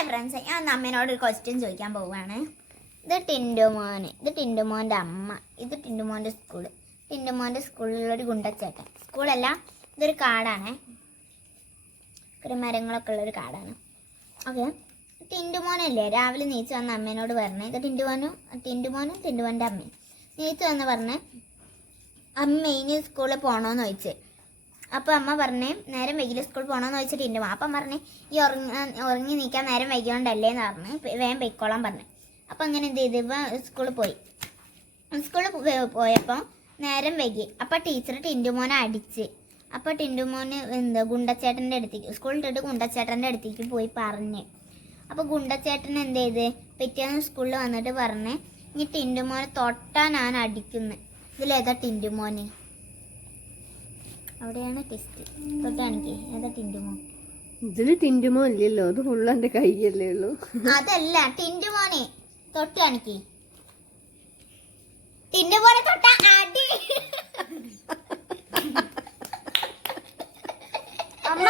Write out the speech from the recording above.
Hello friends, ഞാൻ അമ്മേനോട് ഒരു question ചോദിക്കാൻ പോവുകയാണ്. ഇത് ടിൻറ്റുമോൻ്റെ അമ്മ, ഇത് ടിൻറ്റുമോൻ്റെ സ്കൂള്. ടിൻറ്റുമോൻ്റെ സ്കൂളിലൊരു ഗുണ്ടച്ചേട്ടൻ. സ്കൂളല്ല, ഇതൊരു കാടാണ്, ഒരു മരങ്ങളൊക്കെ ഉള്ളൊരു കാടാണ്. ഓക്കെ, ടിൻറ്റുമോനല്ലേ രാവിലെ നീച്ച് വന്ന അമ്മേനോട് പറഞ്ഞേ, ഇത് ടിൻറ്റുമോൻ്റെ അമ്മയും നീച്ച് വന്ന് പറഞ്ഞേ, അമ്മ ഇനി സ്കൂളിൽ പോകണമെന്ന് ചോദിച്ച്. അപ്പോൾ അമ്മ പറഞ്ഞേ നേരം വൈകിട്ട് സ്കൂളിൽ പോകണമെന്ന് ചോദിച്ചിട്ട് ടിൻറ്റുമോ. അപ്പം പറഞ്ഞേ ഈ ഉറങ്ങി നീക്കാൻ നേരം വൈകിയോണ്ടല്ലേന്ന് പറഞ്ഞ് വേഗം പൊയ്ക്കോളാൻ പറഞ്ഞു. അപ്പം അങ്ങനെ എന്ത് ചെയ്ത് സ്കൂളിൽ പോയപ്പോൾ നേരം വൈകി. അപ്പം ടീച്ചർ ടിൻറ്റുമോനെ അടിച്ച്. അപ്പോൾ ടിൻറ്റുമോന് ഗുണ്ടച്ചേട്ടൻ്റെ അടുത്തേക്ക് സ്കൂളിലിട്ടിട്ട് ഗുണ്ടച്ചേട്ടൻ്റെ അടുത്തേക്ക് പോയി പറഞ്ഞ്. അപ്പോൾ ഗുണ്ടച്ചേട്ടൻ എന്ത് ചെയ്ത് പിറ്റേന്ന് സ്കൂളിൽ വന്നിട്ട് പറഞ്ഞ്, ഇനി ടിൻറ്റുമോനെ തൊട്ടാ ഞാൻ അടിക്കുന്നു. ഇതിലേതാ ടിൻറ്റുമോന്? അവിടെയാണ് ടെസ്റ്റ്. തൊട്ടാണിക്ക് ഏതാ ടിൻറ്റുമോൻ? ഇതില് ടിൻറ്റുമോൻ ഇല്ലല്ലോ, അത് ഫുള്ള് എന്റെ കൈയല്ലേ ഉള്ളൂ. അതല്ല ടിൻറ്റുമോനെ, തൊട്ടാണിക്ക്. ടിൻറ്റുമോനെ തൊട്ടാ അടി. അമ്മ